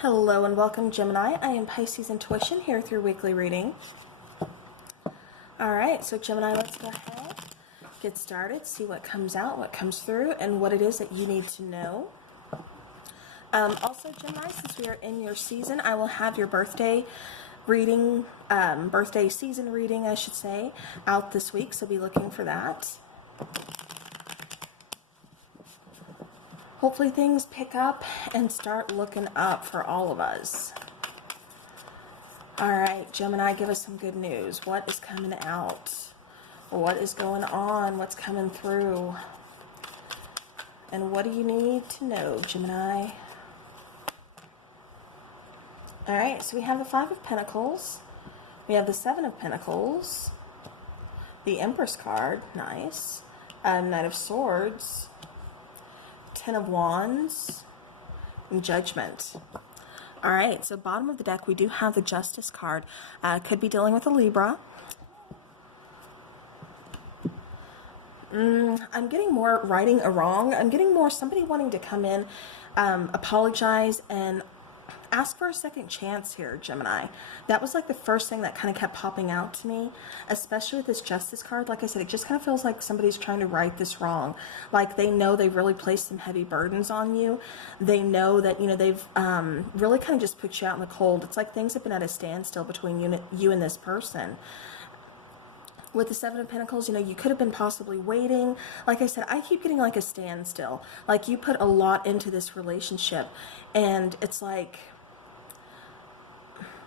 Hello and welcome, Gemini. I am Pisces Intuition here with your weekly reading. Alright, so Gemini, let's go ahead, get started, see what comes out, what comes through, and what it is that you need to know. Also, Gemini, since we are in your season, I will have your birthday reading, birthday season reading, I should say, out this week, so be looking for that. Hopefully things pick up and start looking up for all of us. All right, Gemini, give us some good news. What is coming out? What is going on? What's coming through? And what do you need to know, Gemini? All right, so we have the Five of Pentacles. We have the Seven of Pentacles. The Empress card, nice. Knight of Swords. Ten of Wands, and Judgment. All right, so bottom of the deck, we do have the Justice card. Could be dealing with a Libra. I'm getting more righting a wrong. I'm getting more somebody wanting to come in, apologize, and ask for a second chance here, Gemini. That was like the first thing that kind of kept popping out to me, especially with this Justice card. Like I said, it just kind of feels like somebody's trying to right this wrong. Like they know they've really placed some heavy burdens on you. They know that, you know, they've really kind of just put you out in the cold. It's like things have been at a standstill between you and this person. With the Seven of Pentacles, you know, you could have been possibly waiting. Like I said, I keep getting like a standstill. Like you put a lot into this relationship, and it's like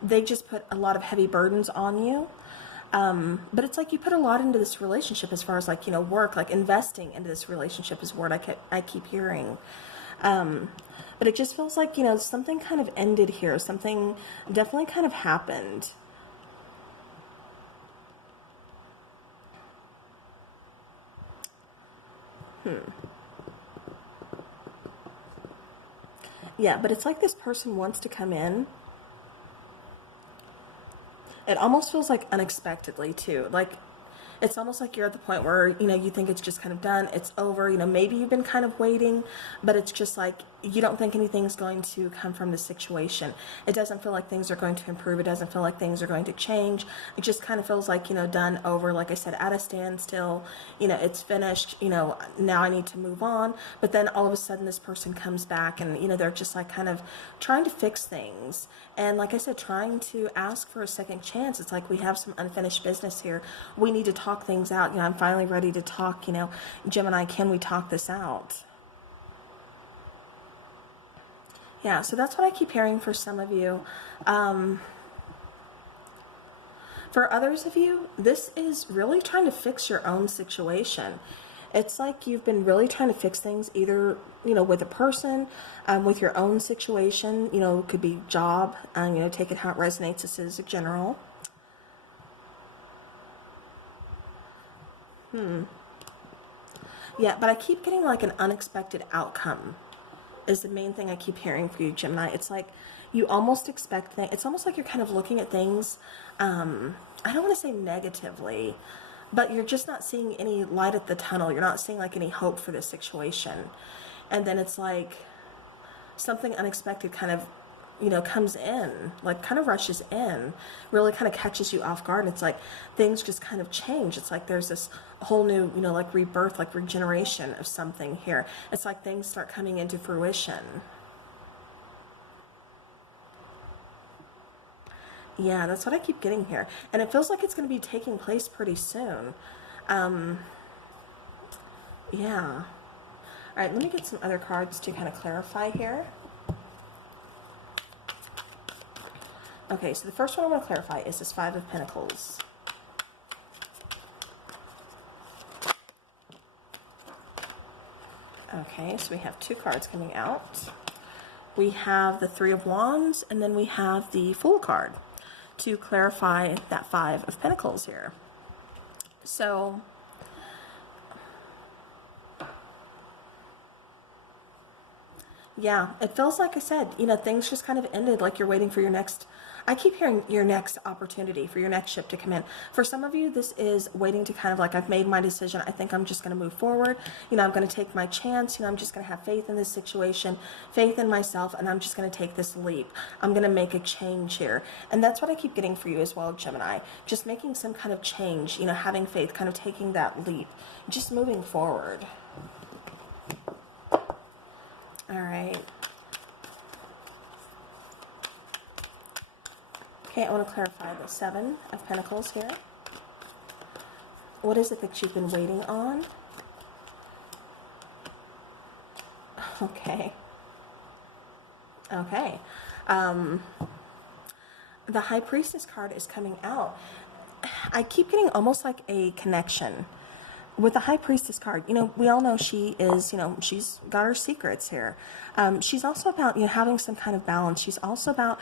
they just put a lot of heavy burdens on you. But it's like you put a lot into this relationship as far as like, you know, work, like investing into this relationship is a word I keep hearing. But it just feels like, you know, something kind of ended here. Something definitely kind of happened. Yeah, but it's like this person wants to come in. It almost feels like unexpectedly too. Like it's almost like you're at the point where, you know, you think it's just kind of done, it's over, you know, maybe you've been kind of waiting, but it's just like you don't think anything's going to come from the situation. It doesn't feel like things are going to improve. It doesn't feel like things are going to change. It just kind of feels like, you know, done, over, like I said, at a standstill, you know, it's finished, you know, now I need to move on. But then all of a sudden this person comes back and, you know, they're just like kind of trying to fix things. And like I said, trying to ask for a second chance. It's like we have some unfinished business here. We need to talk things out. You know, I'm finally ready to talk, you know, Gemini, can we talk this out? Yeah, so that's what I keep hearing for some of you. For others of you, this is really trying to fix your own situation. It's like you've been really trying to fix things either, you know, with a person, with your own situation, you know, it could be job, you know, take it how it resonates. This is a general. Yeah, but I keep getting like an unexpected outcome is the main thing I keep hearing for you, Gemini. It's like you almost expect things. It's almost like you're kind of looking at things, I don't want to say negatively, but you're just not seeing any light at the tunnel. You're not seeing like any hope for this situation. And then it's like something unexpected kind of, you know, comes in, like kind of rushes in, really kind of catches you off guard. And it's like things just kind of change. It's like there's this whole new, you know, like rebirth, like regeneration of something here. It's like things start coming into fruition. Yeah, that's what I keep getting here. And it feels like it's going to be taking place pretty soon. Yeah. All right, let me get some other cards to kind of clarify here. Okay, so the first one I want to clarify is this Five of Pentacles. Okay, so we have two cards coming out. We have the Three of Wands, and then we have the Fool card to clarify that Five of Pentacles here. So Yeah, it feels like I said, things just kind of ended, like you're waiting for your next. I keep hearing your next opportunity, for your next ship to come in. For some of you, this is waiting to kind of like, I've made my decision. I think I'm just going to move forward. I'm going to take my chance. I'm just going to have faith in this situation, faith in myself, and I'm just going to take this leap. I'm going to make a change here. And that's what I keep getting for you as well, Gemini. Just making some kind of change, having faith, kind of taking that leap, just moving forward. All right. Okay, I want to clarify the Seven of Pentacles here. What is it that you've been waiting on? Okay. Okay. The High Priestess card is coming out. I keep getting almost like a connection with the High Priestess card. We all know she is, she's got her secrets here. She's also about, having some kind of balance. She's also about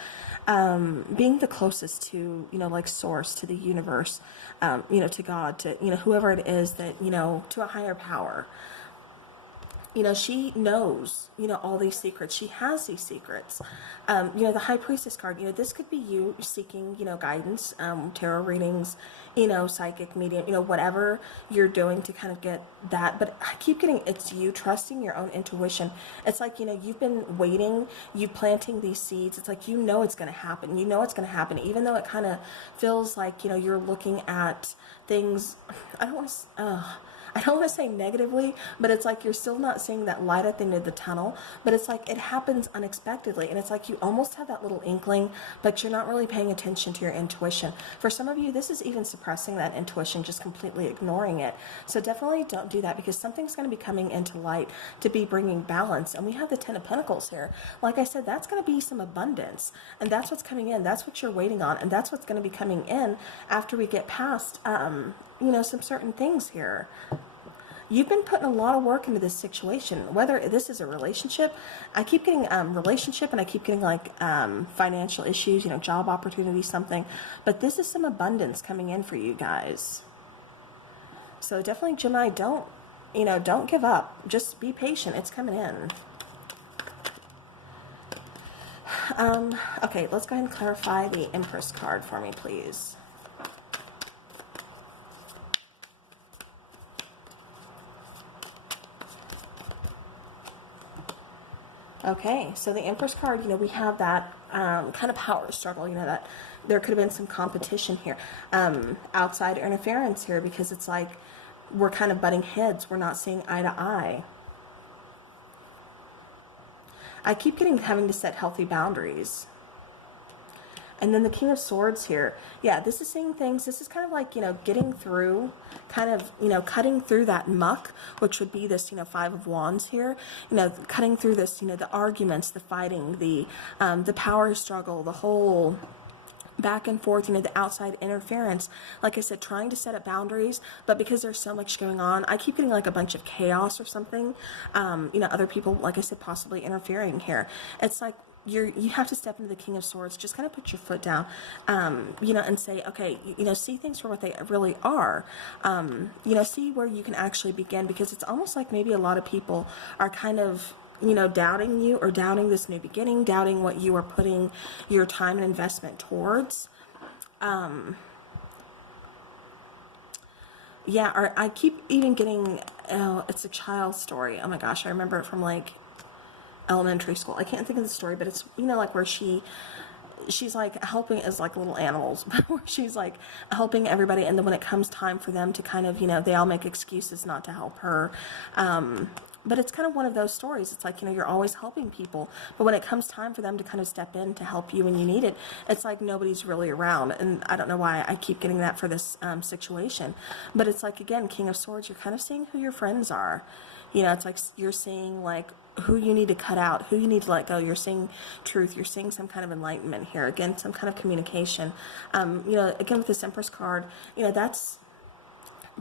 being the closest to, like source, to the universe, to God, to, whoever it is that, to a higher power. She knows, all these secrets. She has these secrets. The High Priestess card, this could be you seeking, guidance, tarot readings, psychic medium, whatever you're doing to kind of get that. But I keep getting, it's you trusting your own intuition. It's like, you've been waiting, you planting these seeds. It's like, it's going to happen. It's going to happen, even though it kind of feels like, you're looking at things. I don't want to say negatively, but it's like you're still not seeing that light at the end of the tunnel, but it's like it happens unexpectedly, and it's like you almost have that little inkling, but you're not really paying attention to your intuition. For some of you, this is even suppressing that intuition, just completely ignoring it. So definitely don't do that, because something's going to be coming into light to be bringing balance. And we have the Ten of Pentacles here. Like I said, that's going to be some abundance, and that's what's coming in. That's what you're waiting on, and that's what's going to be coming in after we get past some certain things here. You've been putting a lot of work into this situation, whether this is a relationship. I keep getting relationship, and I keep getting like financial issues, job opportunities, something. But this is some abundance coming in for you guys. So definitely, Gemini, don't give up. Just be patient. It's coming in. Okay, let's go ahead and clarify the Empress card for me, please. Okay, so the Empress card, we have that kind of power struggle, that there could have been some competition here, outside interference here, because it's like we're kind of butting heads. We're not seeing eye to eye. I keep having to set healthy boundaries. And then the King of Swords here. Yeah, this is seeing things. This is kind of like, getting through, kind of, cutting through that muck, which would be this, Five of Wands here. Cutting through this, the arguments, the fighting, the power struggle, the whole back and forth, the outside interference. Like I said, trying to set up boundaries, but because there's so much going on, I keep getting like a bunch of chaos or something. Other people, like I said, possibly interfering here. It's like, you have to step into the King of Swords, just kind of put your foot down, and say, okay, see things for what they really are, see where you can actually begin, because it's almost like maybe a lot of people are kind of, doubting you, or doubting this new beginning, doubting what you are putting your time and investment towards. Yeah, or I keep even getting, it's a child story. Oh my gosh, I remember it from like elementary school. I can't think of the story, but it's, like where she's like helping as like little animals, where she's like helping everybody, and then when it comes time for them to kind of, they all make excuses not to help her. But it's kind of one of those stories. It's like, you're always helping people, but when it comes time for them to kind of step in to help you when you need it, it's like nobody's really around. And I don't know why I keep getting that for this situation. But it's like, again, King of Swords, you're kind of seeing who your friends are. It's like you're seeing like who you need to cut out, who you need to let go. You're seeing truth. You're seeing some kind of enlightenment here. Again, some kind of communication. Again, with this Empress card, that's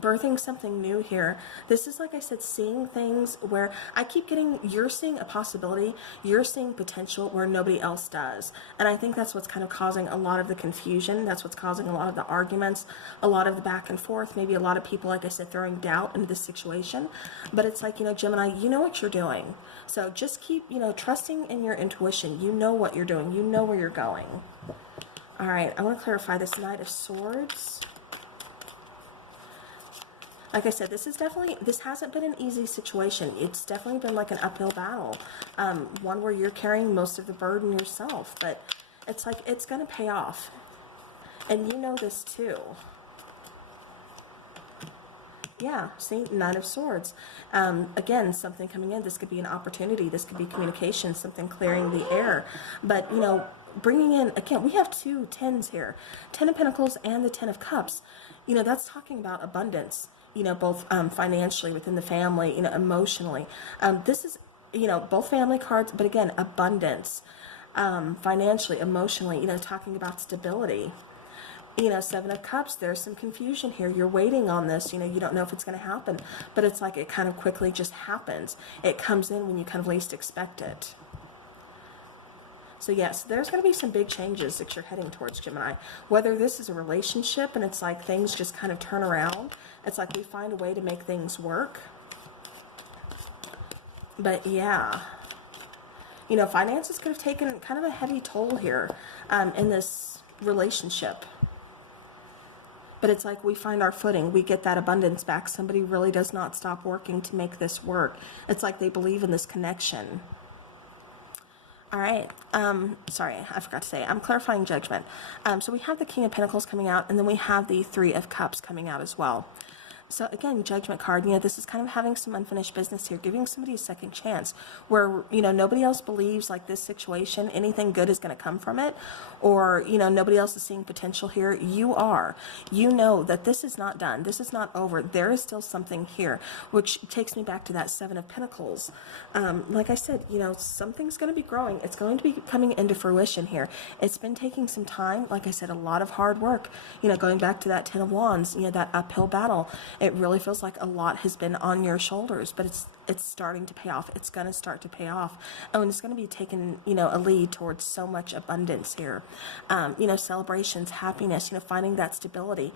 birthing something new here. This is, like I said, seeing things where I keep getting, you're seeing a possibility, you're seeing potential where nobody else does. And I think that's what's kind of causing a lot of the confusion. That's what's causing a lot of the arguments, a lot of the back and forth, maybe a lot of people, like I said, throwing doubt into this situation. But it's like, Gemini, you know what you're doing. So just keep, trusting in your intuition. You know what you're doing. You know where you're going. All right, I want to clarify this Knight of Swords. Like I said, this hasn't been an easy situation. It's definitely been like an uphill battle. One where you're carrying most of the burden yourself, but it's like, it's going to pay off. And you know this too. Yeah, see, Nine of Swords. Again, something coming in. This could be an opportunity. This could be communication, something clearing the air. But, bringing in, again, we have 2 tens here. 10 of Pentacles and the 10 of Cups. That's talking about abundance. Both financially within the family, emotionally. This is, both family cards, but again, abundance, financially, emotionally, talking about stability. 7 of Cups, there's some confusion here. You're waiting on this, you don't know if it's going to happen, but it's like it kind of quickly just happens. It comes in when you kind of least expect it. So yes, there's going to be some big changes that you're heading towards, Gemini. Whether this is a relationship and it's like things just kind of turn around. It's like we find a way to make things work. But yeah, finances could have taken kind of a heavy toll here in this relationship. But it's like we find our footing. We get that abundance back. Somebody really does not stop working to make this work. It's like they believe in this connection. All right, sorry, I forgot to say, I'm clarifying Judgment. So we have the King of Pentacles coming out, and then we have the 3 of Cups coming out as well. So again, Judgment card, this is kind of having some unfinished business here, giving somebody a second chance where, nobody else believes like this situation, anything good is going to come from it, or, nobody else is seeing potential here. You are. You know that this is not done. This is not over. There is still something here, which takes me back to that 7 of Pentacles. Like I said, something's going to be growing. It's going to be coming into fruition here. It's been taking some time. Like I said, a lot of hard work, going back to that 10 of Wands, that uphill battle. It really feels like a lot has been on your shoulders, but it's starting to pay off. It's going to start to pay off. And it's going to be taking, a lead towards so much abundance here. Celebrations, happiness, finding that stability,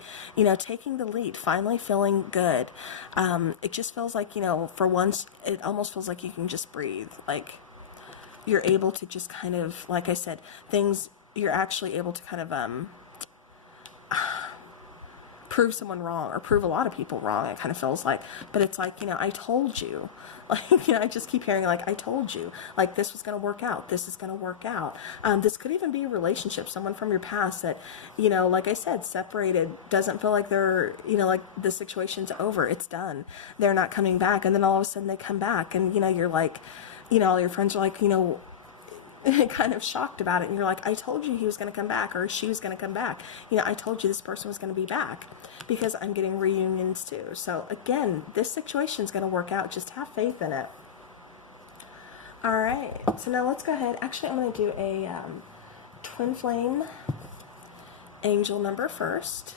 taking the lead, finally feeling good. It just feels like, for once, it almost feels like you can just breathe. Like you're able to just kind of, like I said, you're actually able to kind of, prove someone wrong or prove a lot of people wrong, it kind of feels like. But it's like, I told you. Like, I just keep hearing like, I told you. Like, this was going to work out. This is going to work out. This could even be a relationship, someone from your past that, like I said, separated, doesn't feel like they're, like the situation's over. It's done. They're not coming back. And then all of a sudden they come back and, you're like, all your friends are like, kind of shocked about it, and you're like, I told you he was going to come back, or she was going to come back. I told you this person was going to be back, because I'm getting reunions too. So again, this situation is going to work out. Just have faith in it. All right, so now let's go ahead. Actually, I'm going to do a twin flame angel number first.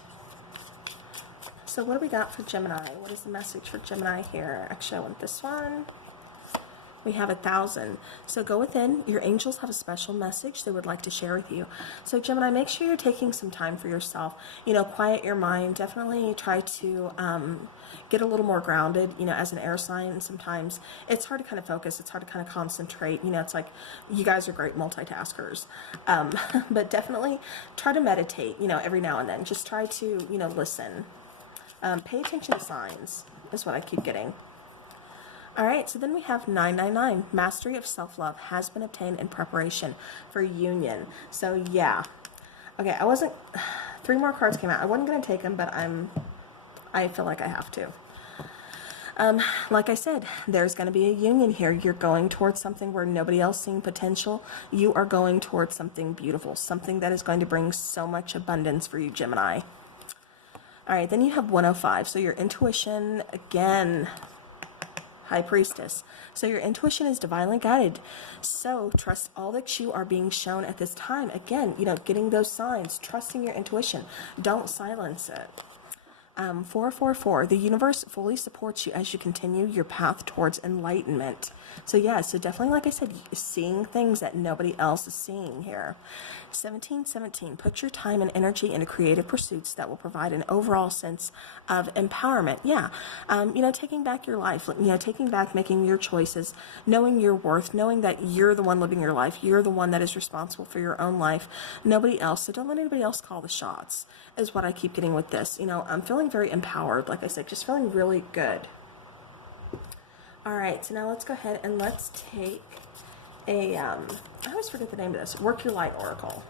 So what do we got for Gemini? What is the message for Gemini here? Actually, I want this one. We have 1,000. So go within. Your angels have a special message they would like to share with you. So Gemini, make sure you're taking some time for yourself. Quiet your mind. Definitely try to get a little more grounded. As an air sign, sometimes it's hard to kind of focus. It's hard to kind of concentrate. It's like you guys are great multitaskers. But definitely try to meditate, every now and then. Just try to, listen. Pay attention to signs is what I keep getting. All right, so then we have 999. Mastery of self-love has been obtained in preparation for union. So yeah. Okay, 3 more cards came out. I wasn't going to take them, but I feel like I have to. Like I said, there's going to be a union here. You're going towards something where nobody else seeing potential. You are going towards something beautiful, something that is going to bring so much abundance for you, Gemini. All right, then you have 105. So your intuition, again, High Priestess. So your intuition is divinely guided. So trust all that you are being shown at this time. Again, getting those signs, trusting your intuition. Don't silence it. 444, the universe fully supports you as you continue your path towards enlightenment. So yeah, so definitely, like I said, seeing things that nobody else is seeing here. 1717, put your time and energy into creative pursuits that will provide an overall sense of empowerment. Yeah, taking back your life, taking back, making your choices, knowing your worth, knowing that you're the one living your life, you're the one that is responsible for your own life, nobody else. So don't let anybody else call the shots, is what I keep getting with this. I'm feeling very empowered, like I said, just feeling really good. All right, so now let's go ahead and let's take a, I always forget the name of this, Work Your Light Oracle.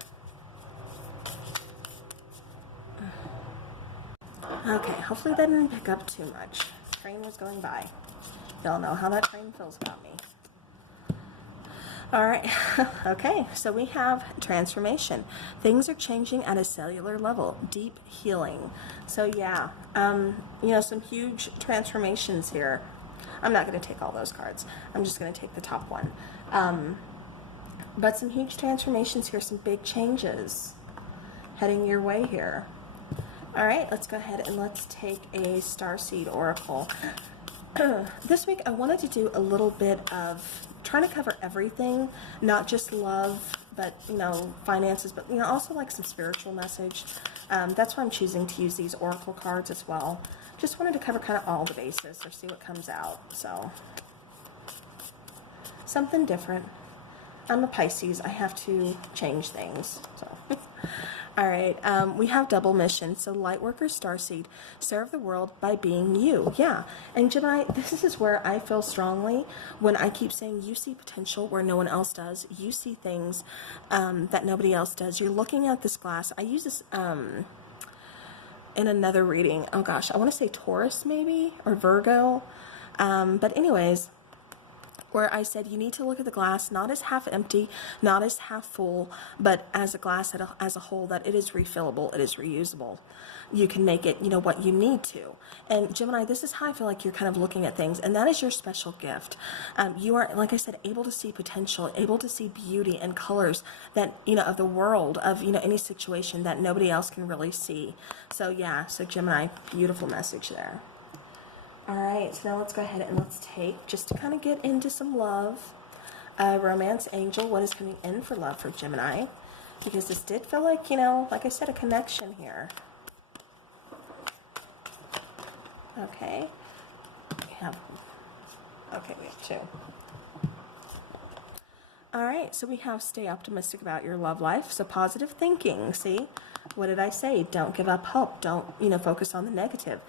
Okay, hopefully that didn't pick up too much. Train was going by. Y'all know how that train feels about me. All right, okay, so we have transformation. Things are changing at a cellular level, deep healing. So yeah, some huge transformations here. I'm not going to take all those cards. I'm just going to take the top one. But some huge transformations here, some big changes heading your way here. All right, let's go ahead and let's take a Starseed Oracle. This week I wanted to do a little bit of trying to cover everything, not just love, but finances, but also like some spiritual message. That's why I'm choosing to use these oracle cards as well. Just wanted to cover kind of all the bases or see what comes out. So something different. I'm a Pisces. I have to change things. So all right, we have double mission. So Lightworker Starseed, serve the world by being you. Yeah, and Gemini, this is where I feel strongly when I keep saying you see potential where no one else does. You see things that nobody else does. You're looking at this glass. I use this in another reading. Oh gosh, I want to say Taurus maybe, or Virgo. But anyways, where I said you need to look at the glass not as half empty, not as half full, but as a glass as a whole, that it is refillable, it is reusable. You can make it, what you need to. And Gemini, this is how I feel like you're kind of looking at things, and that is your special gift. You are, like I said, able to see potential, able to see beauty and colors that, of the world, of, any situation that nobody else can really see. So yeah, so Gemini, beautiful message there. All right, so now let's go ahead and let's take, just to kind of get into some love, Romance Angel, what is coming in for love for Gemini? Because this did feel like, like I said, a connection here. Okay. We have two. All right, so we have stay optimistic about your love life. So positive thinking, see? What did I say? Don't give up hope. Don't, focus on the negative.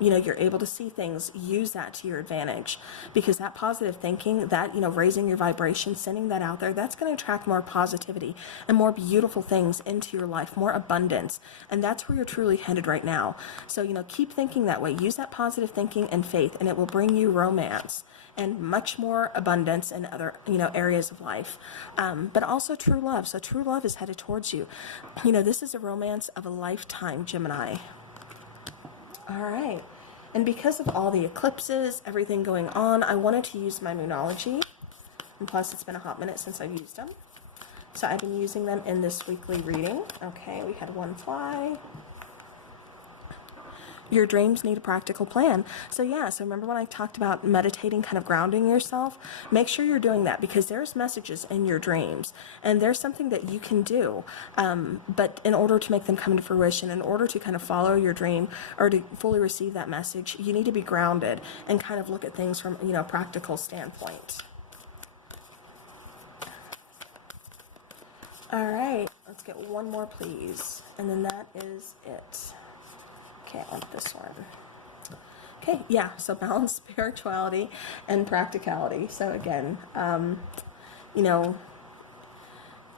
You're able to see things, use that to your advantage, because that positive thinking, that, raising your vibration, sending that out there, that's going to attract more positivity and more beautiful things into your life, more abundance. And that's where you're truly headed right now. So, keep thinking that way. Use that positive thinking and faith, and it will bring you romance and much more abundance in other, areas of life. But also true love. So true love is headed towards you. This is a romance of a lifetime, Gemini. All right. And because of all the eclipses, everything going on, I wanted to use my Moonology. And plus, it's been a hot minute since I've used them. So I've been using them in this weekly reading. Okay, we had one fly. Your dreams need a practical plan. So yeah, so remember when I talked about meditating, kind of grounding yourself? Make sure you're doing that, because there's messages in your dreams, and there's something that you can do. But in order to make them come to fruition, in order to kind of follow your dream or to fully receive that message, you need to be grounded and kind of look at things from, a practical standpoint. All right, let's get one more, please. And then that is it. Okay, I want this one. Okay, yeah, so balance spirituality and practicality. So again,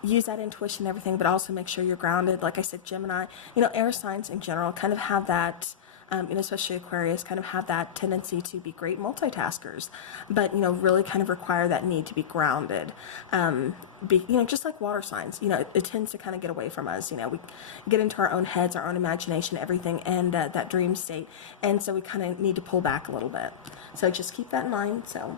use that intuition and everything, but also make sure you're grounded. Like I said, Gemini, air signs in general kind of have that, especially Aquarius, kind of have that tendency to be great multitaskers, but, really kind of require that need to be grounded. Just like water signs, it tends to kind of get away from us. We get into our own heads, our own imagination, everything, and that dream state. And so we kind of need to pull back a little bit. So just keep that in mind. So,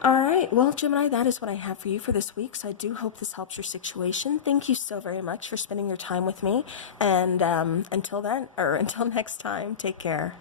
All right. Well, Gemini, that is what I have for you for this week. So I do hope this helps your situation. Thank you so very much for spending your time with me. And until then, or until next time, take care.